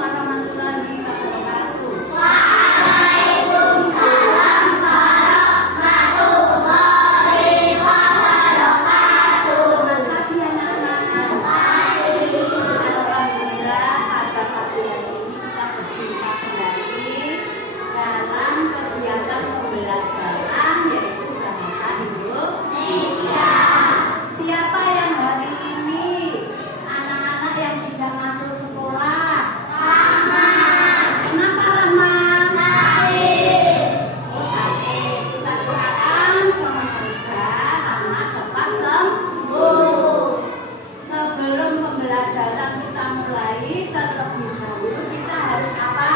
warahmatullahi wabarakatuh. Waalaikumsalam warahmatullahi wabarakatuh. Selamat pagi anak-anak. Alhamdulillah pada pagi hari ini kita berjumpa kembali dalam kegiatan pembelajaran yaitu bahasa Indonesia. Siapa yang hari ini anak-anak yang tidak masuk sekolah? Kenapa Rahman? Sakit. Oh, sakit. Kita doakan semoga Rahman cepat sembuh. Sebelum pembelajaran kita mulai, terlebih dahulu kita harus apa?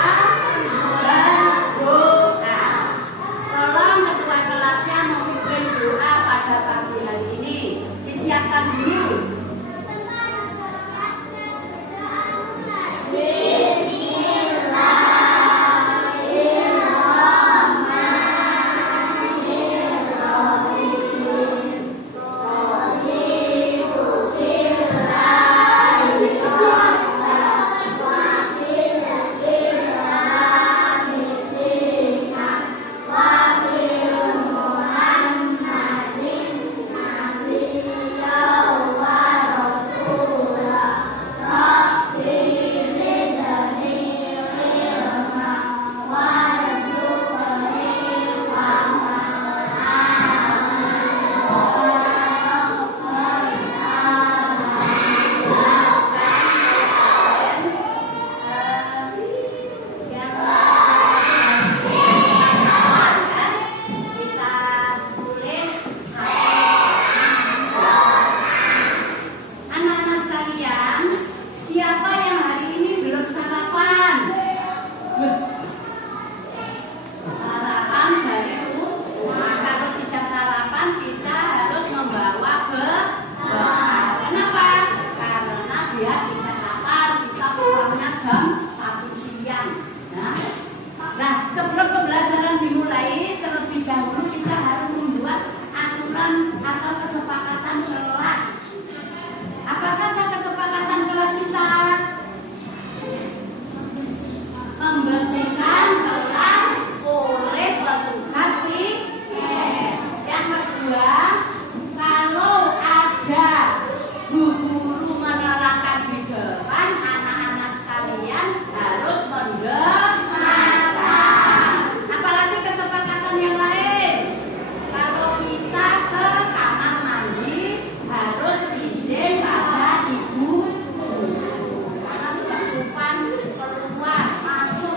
Berdoa. Tolong ketua kelasnya memimpin doa pada pagi hari ini. Disiapkan dulu. Anak-anak sekalian, siapa yang hari ini belum sarapan? Sarapan dari rumah. Kalau tidak sarapan, kita harus membawa bekal. Kenapa? Karena biar tidak lapar, kita pulangnya jam 1 siang. Nah, sebelum pembelajaran dimulai, terlebih dahulu kita harus membuat aturan atau kesepakatan kelas. Apa saja kesepakatan kelas kita? Membersihkan kelas oleh petugas piket. Yang kedua, kalau ada bu guru menerangkan di depan, anak-anak sekalian harus mendengarkan. Apalagi kesepakatan yang lain. Kalau kita ke kamar mandi harus izin pada ibu guru. Karena tidak sopan keluar masuk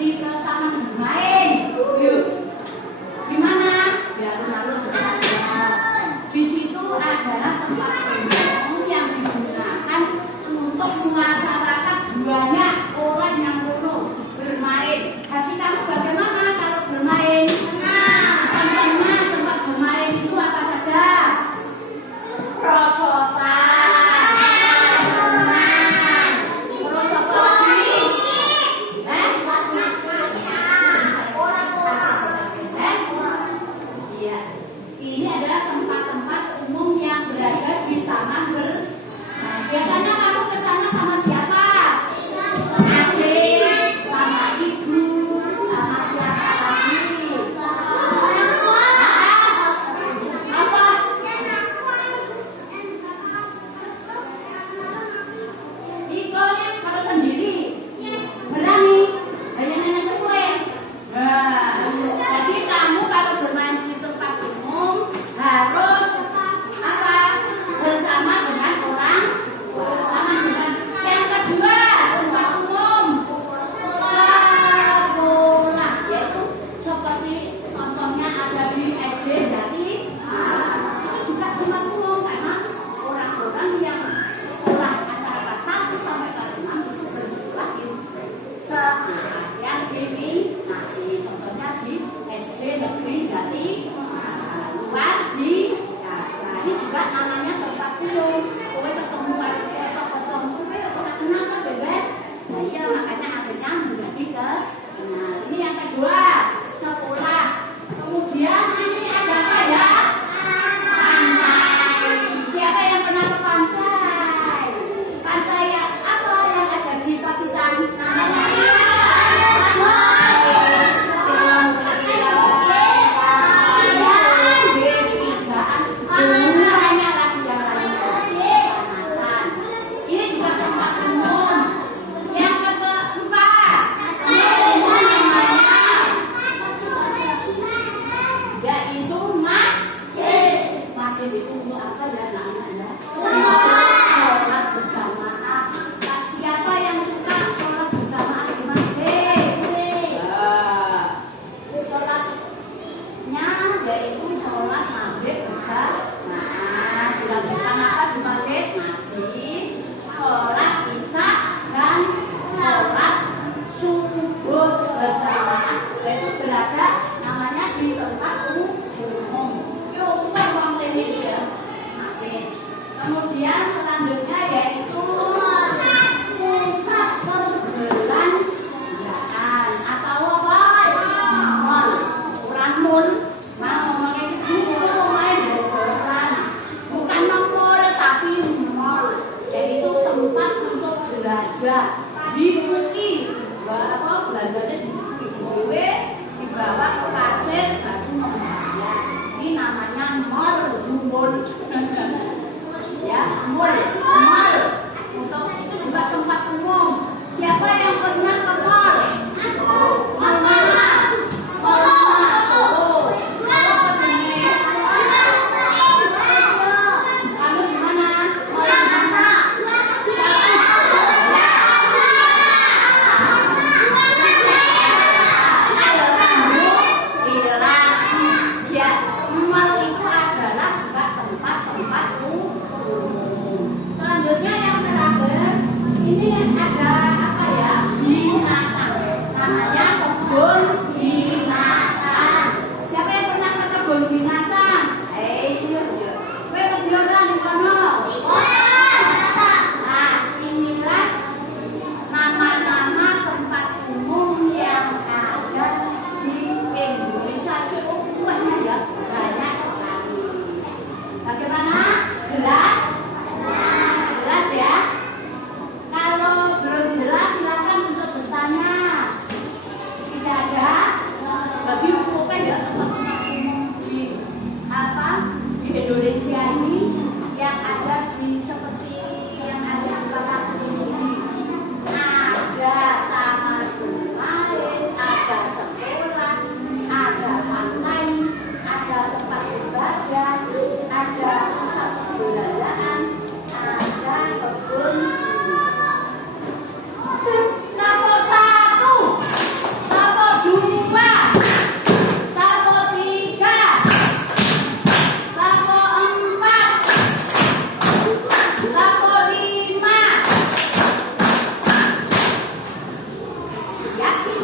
pergi ke taman bermain. Yuk. Di mana? Di alun-alun. Di situ adalah tempat umum yang digunakan untuk masyarakat banyak orang yang bermain. Hati kamu bagaimana kalau bermain? Contohnya tempat bermain itu apa saja? Perosotan, terus apa lagi?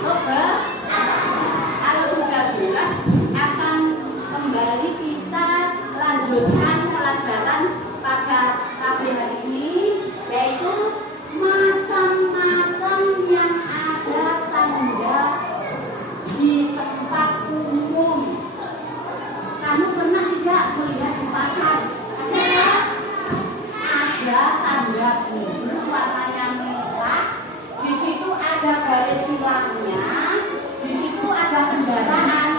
Coba kalau sudah jelas akan kembali kita lanjutkan pelajaran pada pagi hari ini, yaitu macam-macam yang ada tanda di tempat umum. Kamu pernah tidak melihat di pasar? Ada tanda bubur warnanya merah. Di situ ada garis silangnya. Di situ ada kendaraan.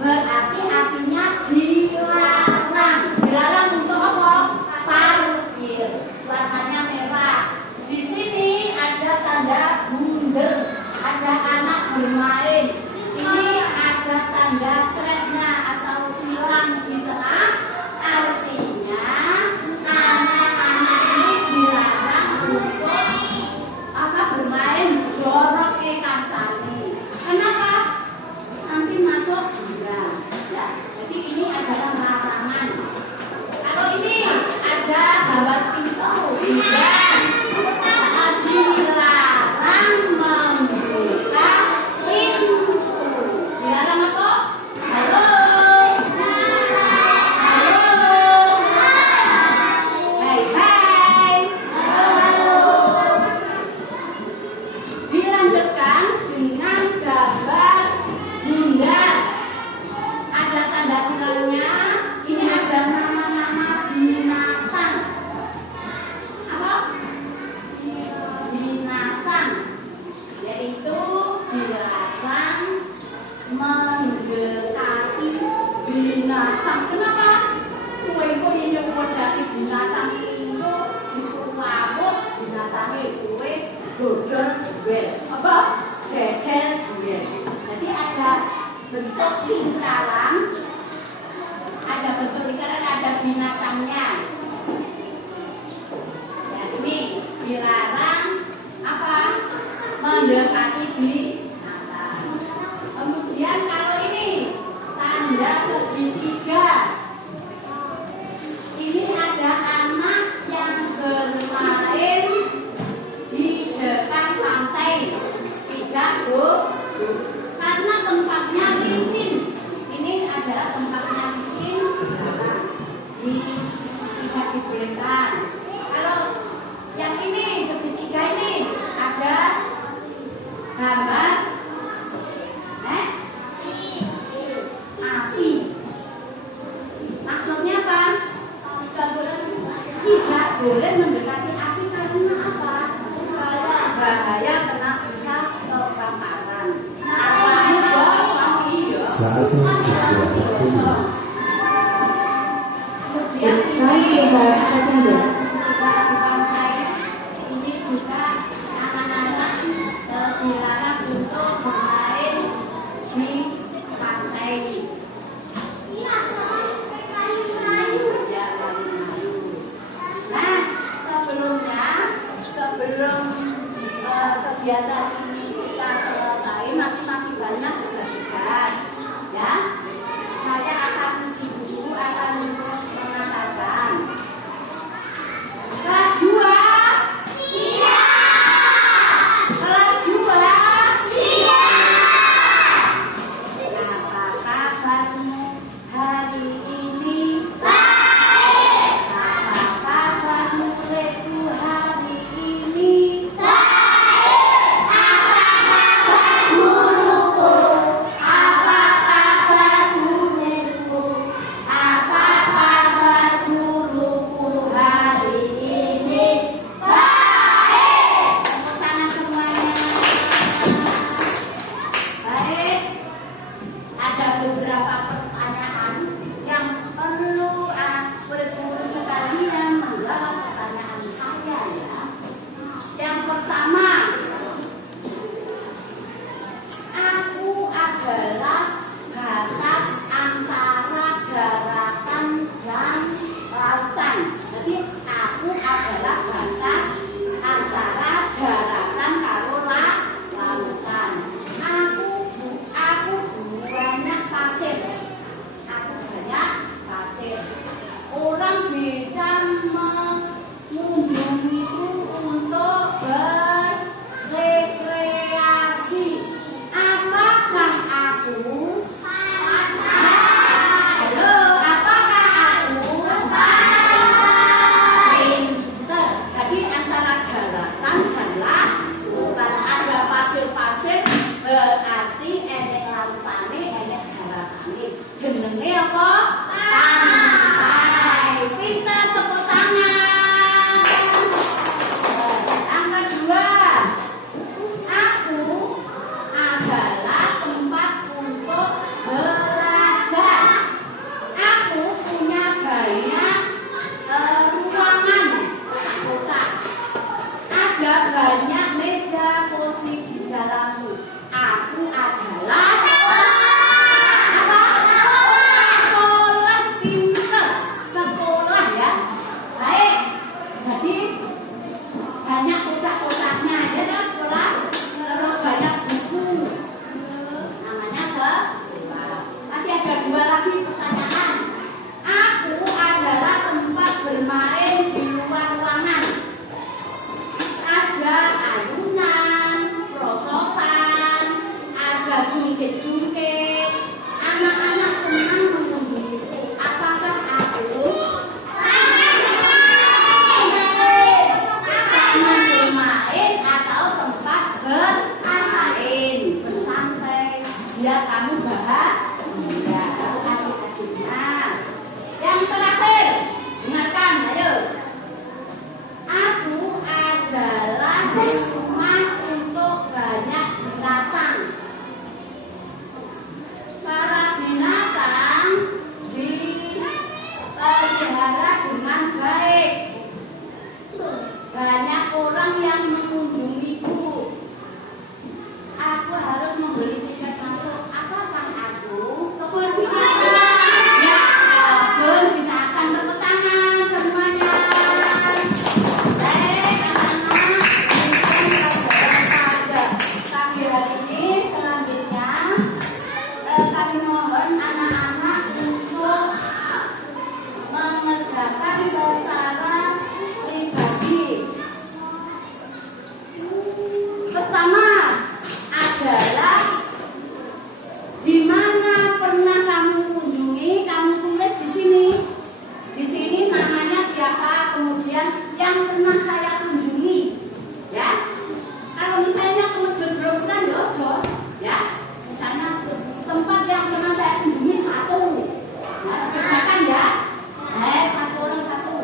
Berarti artinya dilarang. Dilarang untuk apa? Parkir. Warnanya merah. Di sini ada tanda bundel. Ada anak bermain. Ini ada tanda seretnya atau silang di tengah. Artinya anak-anak ini dilarang untuk bermain jorok ke kancane. Kenapa? Nanti masuk jurang. Ya, jadi ini adalah larangan. Kalau ini ada babat pintu, dilarang membuka pintu. Dilarang apa? Halo. Hai hai. Dilanjutkan dengan gambar bundar. Ada tanda silangnya. Ini ada nama-nama binatang. Apa? Binatang. Yaitu dilarang mendekati binatang. Kenapa? Kue yang mendekati binatang itu disuruh binatangnya kue dodol duel. Apa? Dedel duel. Jadi ada bentuk lingkaran, ada binatangnya. Ya, ini dilarang apa? Mendekati binatang. Kemudian kalau ini tanda segitiga. Ini ada anak yang bermain di dekat pantai. Tidak karena tempatnya licin. Ini adalah tempatnya licin. Tidak dibolehkan. Kalau yang ini segitiga ini ada gambar api. Maksudnya apa? Tidak boleh mendekati api karena apa? Bahaya kena bisa kebakaran. Saatnya istirahat dulu. Kemudian It's time to have second break. di pantai ini juga anak-anak dilarang biar kamu bahagia. Adik-adiknya. Yang terakhir, dengarkan, ayo. Aku adalah rumah untuk banyak binatang. Para binatang dipelihara dengan baik. Banyak orang yang mengunjungiku. Aku harus membeli tiket masuk. Apa Kang Agung? Kebun binatang. Ya, kebun binatang. Tepuk tangan semuanya. Baik, anak-anak. Mungkin pelajaran pada pagi hari ini selanjutnya kami mohon anak-anak untuk mengerjakan secara pribadi. Pertama adalah di mana pernah kamu kunjungi, kamu tulis di sini. Di sini namanya siapa, kemudian yang pernah saya kunjungi, ya. Kalau misalnya kemejut Broburan, ya. Misalnya tempat yang pernah saya kunjungi satu. Nah, kerjakan ya. Satu orang satu.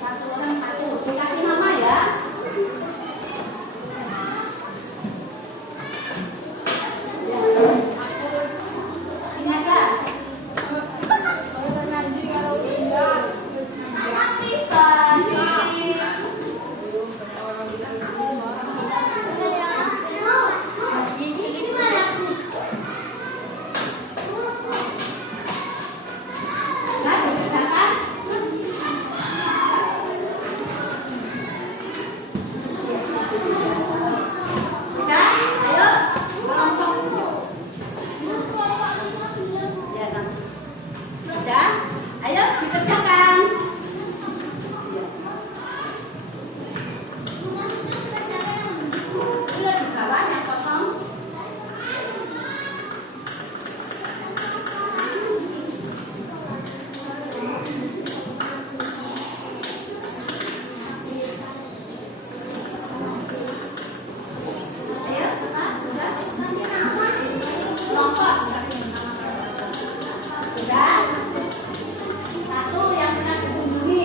Satu orang satu. Dikasih nama ya. Ini aja. Nah, dikerjakan. Sudah? Ayo. Kelompok. Ya, Bang. Sudah? Ayo dikerjakan. Ini di bawah yang kosong. Ayo, sudah? Kelompok. Sudah? Satu yang pernah dikunjungi.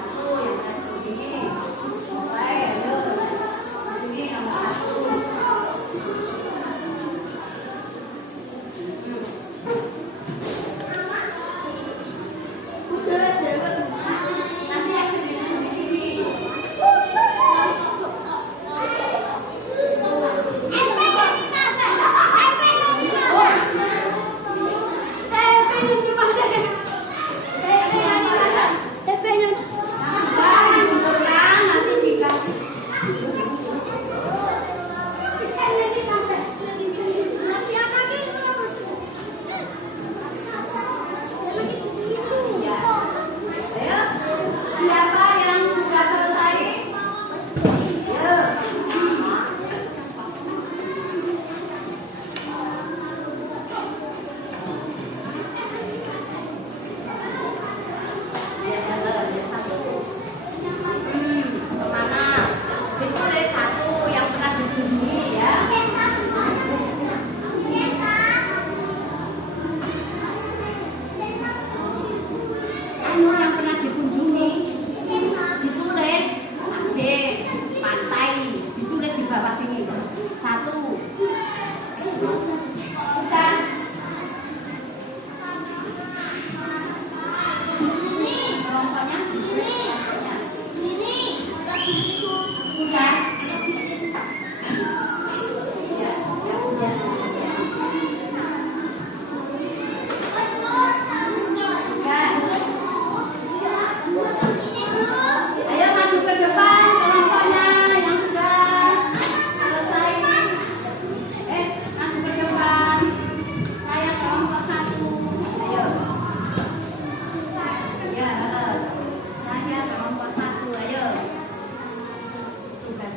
Satu yang pernah dikunjungi. Baik, ayo. Kunjungi nomor satu. Nanti aja sendiri. Nanti dikasih. Ya. Ayo, siapa yang sudah selesai? Ayo. Kemana? Ditulis satu yang pernah dikunjungi ya. Anu yang pernah dikunjungi ditulis Aceh, pantai, ditulis di bawah sini. Satu. Sudah. Kelompoknya? Sudah. Ya, ya. Ayo maju ke depan kelompoknya yang sudah selesai. Maju ke depan. Saya kelompok satu. Ayo. Ya, saya kelompok satu. Ayo. Tugas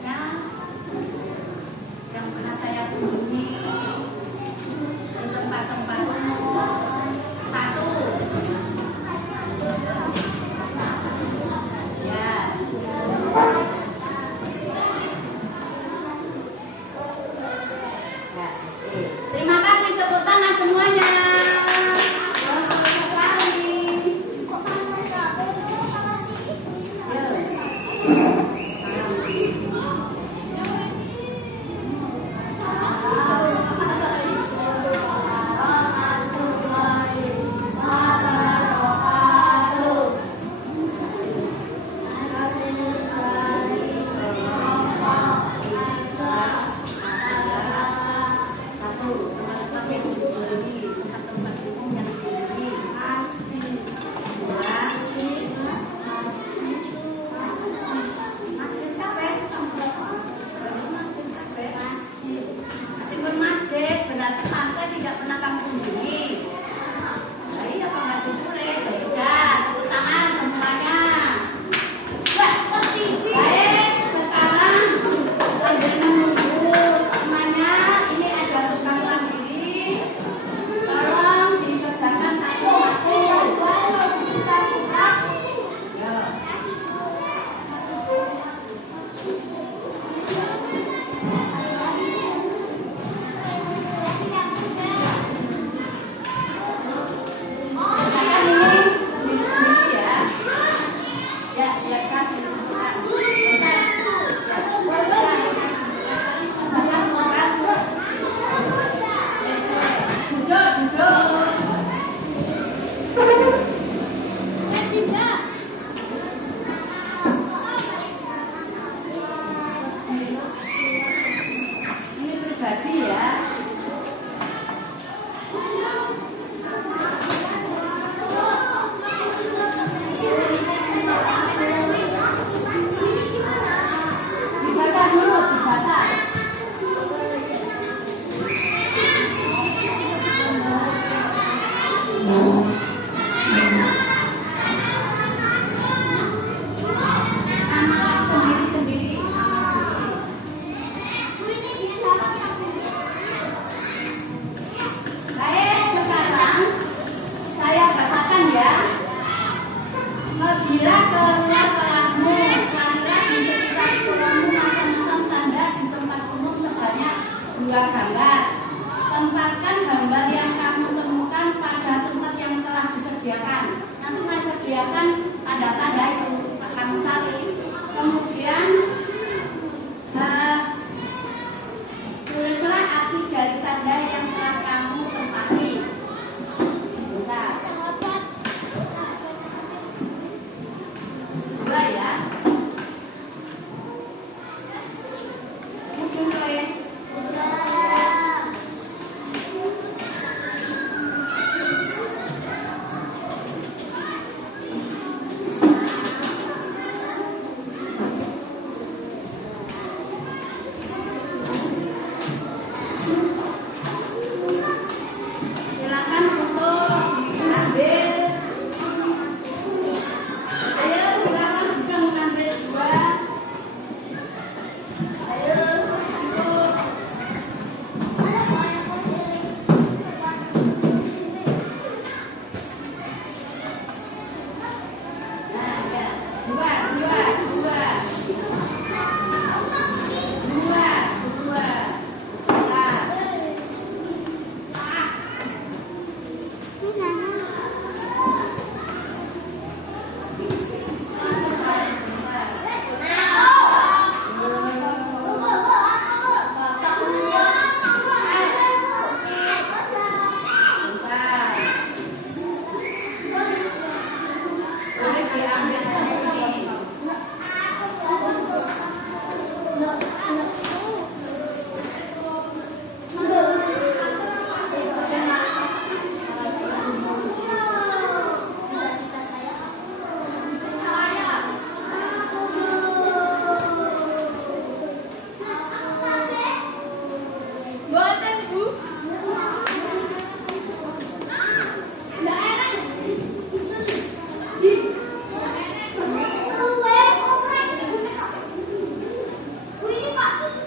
Ini Pak.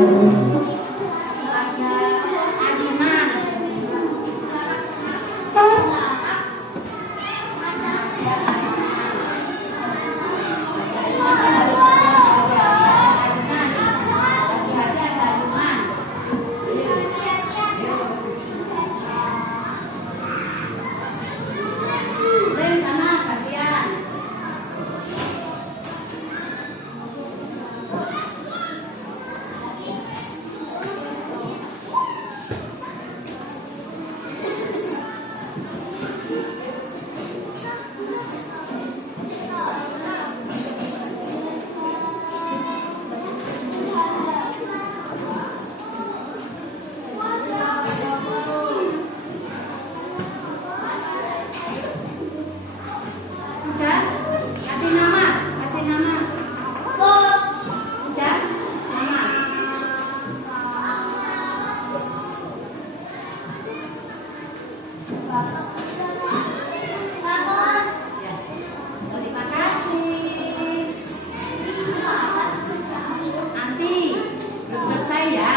Keluarga Adiman. Udah? Kasih nama, kasih nama. Udah? Nama. Ya. Terima kasih. Nanti belum selesai ya.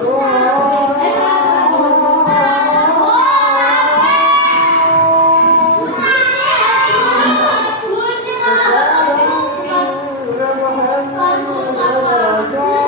Doa